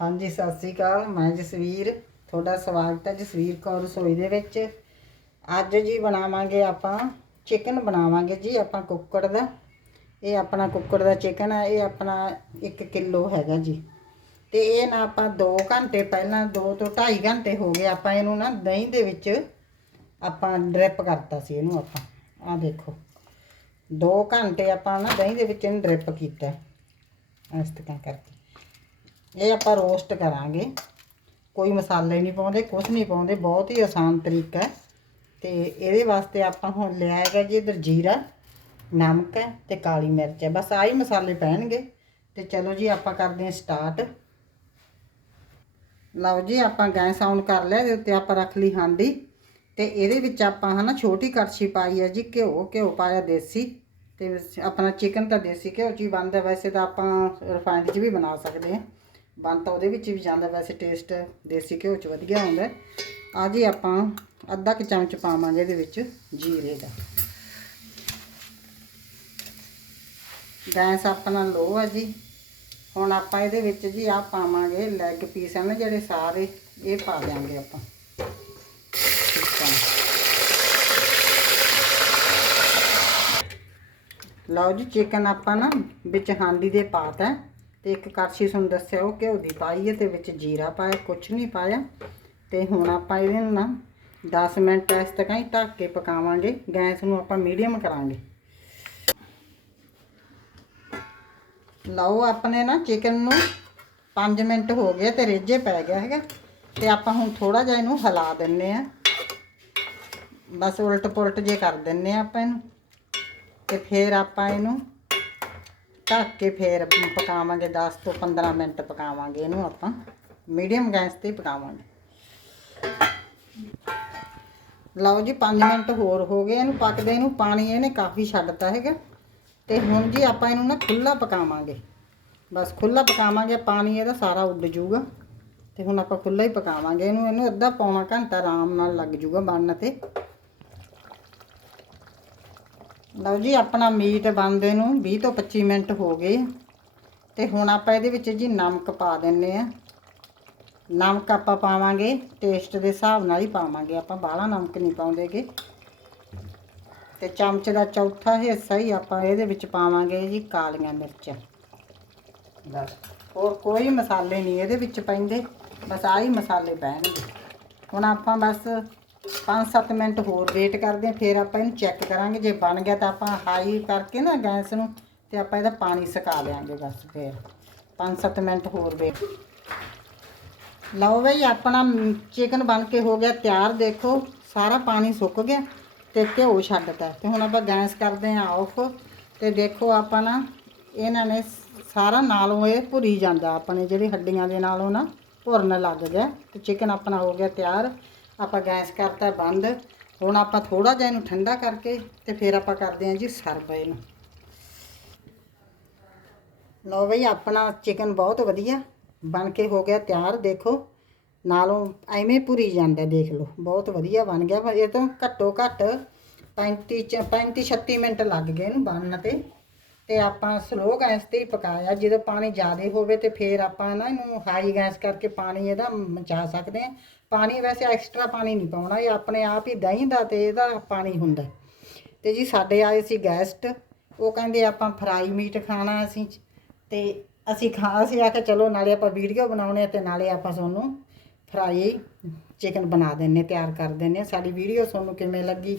ਹਾਂਜੀ, ਸਤਿ ਸ੍ਰੀ ਅਕਾਲ। ਮੈਂ ਜਸਵੀਰ। ਤੁਹਾਡਾ ਸਵਾਗਤ ਹੈ ਜਸਵੀਰ ਕੌਰ ਰਸੋਈ ਦੇ ਵਿੱਚ। ਅੱਜ ਜੀ ਬਣਾਵਾਂਗੇ ਆਪਾਂ ਚਿਕਨ ਬਣਾਵਾਂਗੇ ਜੀ, ਆਪਾਂ ਕੁੱਕੜ ਦਾ। ਇਹ ਆਪਣਾ ਕੁੱਕੜ ਦਾ ਚਿਕਨ ਹੈ ਇਹ ਆਪਣਾ 1 ਕਿਲੋ ਹੈਗਾ ਜੀ। ਤੇ ਇਹ ਨਾ ਆਪਾਂ 2 ਘੰਟੇ ਪਹਿਲਾਂ 2 ਤੋਂ 2.5 ਘੰਟੇ ਹੋ ਗਏ ਆਪਾਂ ਇਹਨੂੰ ਨਾ ਦਹੀਂ ਦੇ ਵਿੱਚ ਆਪਾਂ ਡ੍ਰਿਪ ਕਰਤਾ ਸੀ ਇਹਨੂੰ ਆਪਾਂ। ਆਹ ਦੇਖੋ। 2 ਘੰਟੇ ਆਪਾਂ ਨਾ ਦਹੀਂ ਦੇ ਵਿੱਚ ਇਹਨੂੰ ਡ੍ਰਿਪ ਕੀਤਾ। ਇਸ ਤਰ੍ਹਾਂ ਕਰਕੇ। ਇਹ ਆਪਾਂ ਰੋਸਟ ਕਰਾਂਗੇ। ਕੋਈ ਮਸਾਲੇ ਨਹੀਂ ਪਾਉਂਦੇ ਕੁਝ ਨਹੀਂ ਪਾਉਂਦੇ, ਬਹੁਤ ਹੀ ਆਸਾਨ ਤਰੀਕਾ ਹੈ। ਤੇ ਇਹਦੇ ਵਾਸਤੇ ਆਪਾਂ ਹੁਣ ਲਿਆ ਹੈਗਾ ਜੀ ਇਧਰ ਜੀਰਾ, ਨਮਕ ਹੈ ਤੇ ਕਾਲੀ ਮਿਰਚ ਹੈ। ਬਸ ਆਹੀ ਮਸਾਲੇ ਪੈਣਗੇ। ਤੇ ਚਲੋ ਜੀ ਆਪਾਂ ਕਰਦੇ ਹਾਂ ਸਟਾਰਟ। ਲਓ ਜੀ, ਆਪਾਂ ਗੈਸ ਆਨ ਕਰ ਲਿਆ, ਇਹਦੇ ਉੱਤੇ ਆਪਾਂ ਰੱਖ ਲਈ ਹਾਂਡੀ। ਤੇ ਇਹਦੇ ਵਿੱਚ ਆਪਾਂ ਹਨਾ ਛੋਟੀ ਕੜਛੀ ਪਾਈ ਹੈ ਜੀ, ਘਿਓ ਘਿਓ ਪਾਇਆ ਦੇਸੀ। ਤੇ ਆਪਣਾ ਚਿਕਨ ਤਾਂ ਦੇਸੀ ਘਿਓ ਚ ਹੀ ਬਣਦਾ, ਵੈਸੇ ਤਾਂ ਆਪਾਂ ਰਿਫਾਈਨਡ ਚ ਵੀ ਬਣਾ ਸਕਦੇ ਹਾਂ। ਬਣ ਤਾਂ ਉਹਦੇ ਵਿੱਚ ਵੀ ਜਾਂਦਾ, ਵੈਸੇ ਟੇਸਟ ਦੇਸੀ ਘਿਓ ਚ ਵਧੀਆ ਹੁੰਦਾ ਆ ਜੀ ਆਪਾਂ ਅੱਧਾ ਕੁ ਚਮਚ ਪਾਵਾਂਗੇ ਇਹਦੇ ਵਿੱਚ ਜੀਰੇ ਦਾ। ਗੈਸ ਆਪਣਾ ਲੋ ਆ ਜੀ। ਹੁਣ ਆਪਾਂ ਇਹਦੇ ਵਿੱਚ ਜੀ ਆ ਪਾਵਾਂਗੇ ਲੈਗ ਪੀਸ ਹਨ ਜਿਹੜੇ ਸਾਰੇ, ਇਹ ਪਾ ਦਿਆਂਗੇ ਆਪਾਂ। ਲਓ ਜੀ ਚਿਕਨ ਆਪਾਂ ਨਾ ਵਿੱਚ ਹਾਂਡੀ ਦੇ ਪਾਤਾ ਤੇ ਇੱਕ ਕੜਛੀ ਤੁਹਾਨੂੰ ਦੱਸਿਆ ਉਹ ਘਿਓ ਦੀ ਪਾਈ ਹੈ ਤੇ ਵਿੱਚ ਜੀਰਾ ਪਾਇਆ, ਕੁਛ ਨਹੀਂ ਪਾਇਆ। ਤੇ ਹੁਣ ਆਪਾਂ ਇਹਦੇ ਨੂੰ ਨਾ 10 ਮਿੰਟ ਇਸ ਤਰ੍ਹਾਂ ਹੀ ਢੱਕ ਕੇ ਪਕਾਵਾਂਗੇ। ਗੈਸ ਨੂੰ ਆਪਾਂ ਮੀਡੀਅਮ ਕਰਾਂਗੇ। ਲਓ, ਆਪਣੇ ਨਾ ਚਿਕਨ ਨੂੰ 5 ਮਿੰਟ ਹੋ ਗਏ ਤੇ ਰੇਜੇ ਪੈ ਗਿਆ ਹੈਗਾ। ਤੇ ਆਪਾਂ ਹੁਣ ਥੋੜਾ ਜਿਹਾ ਇਹਨੂੰ ਹਿਲਾ ਦਿੰਨੇ ਆ ਬਸ ਉਲਟ ਪੁਲਟ ਜੇ ਕਰ ਦਿੰਨੇ ਆ ਆਪਾਂ ਇਹਨੂੰ। ਤੇ ਫਿਰ ਆਪਾਂ ਇਹਨੂੰ ਢੱਕ ਕੇ ਫਿਰ ਪਕਾਵਾਂਗੇ 10 ਤੋਂ 15 ਮਿੰਟ ਪਕਾਵਾਂਗੇ ਇਹਨੂੰ ਆਪਾਂ। ਮੀਡੀਅਮ ਗੈਸ ਤੇ ਪਕਾਵਾਂਗੇ। ਲਓ ਜੀ 5 ਮਿੰਟ ਹੋਰ ਹੋ ਗਏ। ਇਹਨੂੰ ਪੱਕਦੇ, ਇਹਨੂੰ ਪਾਣੀ ਇਹਨੇ ਕਾਫੀ ਛੱਡਤਾ ਹੈਗਾ। ਤੇ ਹੁਣ ਜੀ ਆਪਾਂ ਇਹਨੂੰ ਨਾ ਖੁੱਲਾ ਪਕਾਵਾਂਗੇ। ਬਸ ਖੁੱਲਾ ਪਕਾਵਾਂਗੇ, ਪਾਣੀ ਇਹਦਾ ਸਾਰਾ ਉੱਡ ਜਾਊਗਾ। ਤੇ ਹੁਣ ਆਪਾਂ ਖੁੱਲਾ ਹੀ ਪਕਾਵਾਂਗੇ। ਇਹਨੂੰ ਇਹਨੂੰ ਅੱਧਾ ਪੌਣਾ ਘੰਟਾ ਆਰਾਮ ਨਾਲ ਲੱਗ ਜਾਊਗਾ ਬਣਨ ਤੇ। ਲਓ ਜੀ, ਆਪਣਾ ਮੀਟ ਬਣਦੇ ਨੂੰ 20 ਤੋਂ 25 ਮਿੰਟ ਹੋ ਗਏ। ਤੇ ਹੁਣ ਆਪਾਂ ਇਹਦੇ ਵਿੱਚ ਜੀ ਨਮਕ ਪਾ ਦਿੰਨੇ ਆ। ਨਮਕ ਆਪਾਂ ਪਾਵਾਂਗੇ ਟੇਸਟ ਦੇ ਹਿਸਾਬ ਨਾਲ ਹੀ ਪਾਵਾਂਗੇ। ਆਪਾਂ ਬਾਹਲਾ ਨਮਕ ਨਹੀਂ ਪਾਉਂਦੇਗੇ। ਤੇ ਚਮਚ ਦਾ ਚੌਥਾ ਹਿੱਸਾ ਹੀ ਆਪਾਂ ਇਹਦੇ ਵਿੱਚ ਪਾਵਾਂਗੇ ਜੀ ਕਾਲੀਆਂ ਮਿਰਚਾਂ। ਬਸ, ਹੋਰ ਕੋਈ ਮਸਾਲੇ ਨਹੀਂ ਇਹਦੇ ਵਿੱਚ ਪੈਂਦੇ। ਬਸ ਆਹੀ ਮਸਾਲੇ ਪੈਣਗੇ। ਹੁਣ ਆਪਾਂ ਬਸ 5-7 ਮਿੰਟ ਹੋਰ ਵੇਟ ਕਰਦੇ ਹਾਂ, ਫਿਰ ਆਪਾਂ ਇਹਨੂੰ ਚੈੱਕ ਕਰਾਂਗੇ। ਜੇ ਬਣ ਗਿਆ ਤਾਂ ਆਪਾਂ ਹਾਈ ਕਰਕੇ ਨਾ ਗੈਸ ਨੂੰ ਤੇ ਆਪਾਂ ਇਹਦਾ ਪਾਣੀ ਸੁਕਾ ਲਿਆਂਗੇ ਬਸ ਫਿਰ। 5-7 ਮਿੰਟ ਹੋਰ ਵੇਟ ਲਓ ਬਈ, ਆਪਣਾ ਚਿਕਨ ਬਣ ਕੇ ਹੋ ਗਿਆ ਤਿਆਰ, ਦੇਖੋ ਸਾਰਾ ਪਾਣੀ ਸੁੱਕ ਗਿਆ ਤੇ ਘਿਓ ਛੱਡਤਾ। ਤੇ ਹੁਣ ਆਪਾਂ ਗੈਸ ਕਰਦੇ ਹਾਂ ਆਫ ਤੇ ਦੇਖੋ ਆਪਾਂ ਨਾ, ਇਹਨਾਂ ਨੇ ਸਾਰਾ ਨਾਲੋਂ ਇਹ ਭੁਰੀ ਜਾਂਦਾ, ਆਪਣੇ ਜਿਹੜੀ ਹੱਡੀਆਂ ਦੇ ਨਾਲੋਂ ਨਾ ਭੁਰਨ ਲੱਗ ਗਿਆ। ਤੇ ਚਿਕਨ ਆਪਣਾ ਹੋ ਗਿਆ ਤਿਆਰ। ਆਪਾਂ ਗੈਸ ਕਰਤਾ ਬੰਦ। ਹੁਣ ਆਪਾਂ ਥੋੜਾ ਜਿਹਾ ਇਹਨੂੰ ਠੰਡਾ ਕਰਕੇ ਤੇ ਫਿਰ ਆਪਾਂ ਕਰਦੇ ਹਾਂ ਜੀ ਸਰਵ ਇਹਨੂੰ। ਲਓ ਬਈ, ਆਪਣਾ ਚਿਕਨ ਬਹੁਤ ਵਧੀਆ ਬਣ ਕੇ ਹੋ ਗਿਆ ਤਿਆਰ, ਦੇਖੋ। ਨਾਲੋਂ ਐਵੇਂ ਭੁਰੀ ਜਾਂਦਾ, ਦੇਖ ਲਓ। ਬਹੁਤ ਵਧੀਆ ਬਣ ਗਿਆ। ਪਰ ਇਹ ਤੋਂ ਘੱਟੋ ਘੱਟ 35 ਚ 35 36 ਮਿੰਟ ਲੱਗ ਗਏ ਇਹਨੂੰ ਬਣਨ ਤੇ। ਤੇ ਆਪਾਂ ਸਲੋ ਗੈਸ ਤੇ ਹੀ ਪਕਾਇਆ। ਜਦੋਂ ਪਾਣੀ ਜ਼ਿਆਦਾ ਹੋਵੇ ਤੇ ਫਿਰ ਆਪਾਂ ਨਾ ਇਹਨੂੰ ਹਾਈ ਗੈਸ ਕਰਕੇ ਪਾਣੀ ਇਹਦਾ ਮਚਾ ਸਕਦੇ ਹਾਂ। ਪਾਣੀ ਵੈਸੇ ਐਕਸਟਰਾ ਪਾਣੀ ਨਹੀਂ ਪਾਉਣਾ, ਇਹ ਆਪਣੇ ਆਪ ਹੀ ਦਹੀਂ ਦਾ ਤੇ ਇਹਦਾ ਪਾਣੀ ਹੁੰਦਾ। ਤੇ ਜੀ ਸਾਡੇ ਆਏ ਸੀ ਗੈਸਟ ਉਹ ਕਹਿੰਦੇ ਆਪਾਂ ਫਰਾਈ ਮੀਟ ਖਾਣਾ ਅਸੀਂ। ਤੇ ਅਸੀਂ ਖਾ, ਅਸੀਂ ਆ ਕੇ ਚਲੋ ਨਾਲੇ ਆਪਾਂ ਵੀਡੀਓ ਬਣਾਉਣੇ ਆ ਤੇ ਨਾਲੇ ਆਪਾਂ ਤੁਹਾਨੂੰ ਫਰਾਈ ਚਿਕਨ ਬਣਾ ਦਿੰਨੇ ਤਿਆਰ ਕਰ ਦਿੰਨੇ ਆ। ਸਾਡੀ ਵੀਡੀਓ ਤੁਹਾਨੂੰ ਕਿਵੇਂ ਲੱਗੀ?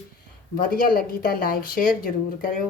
ਵਧੀਆ ਲੱਗੀ ਤਾਂ ਲਾਈਕ ਸ਼ੇਅਰ ਜ਼ਰੂਰ ਕਰਿਓ।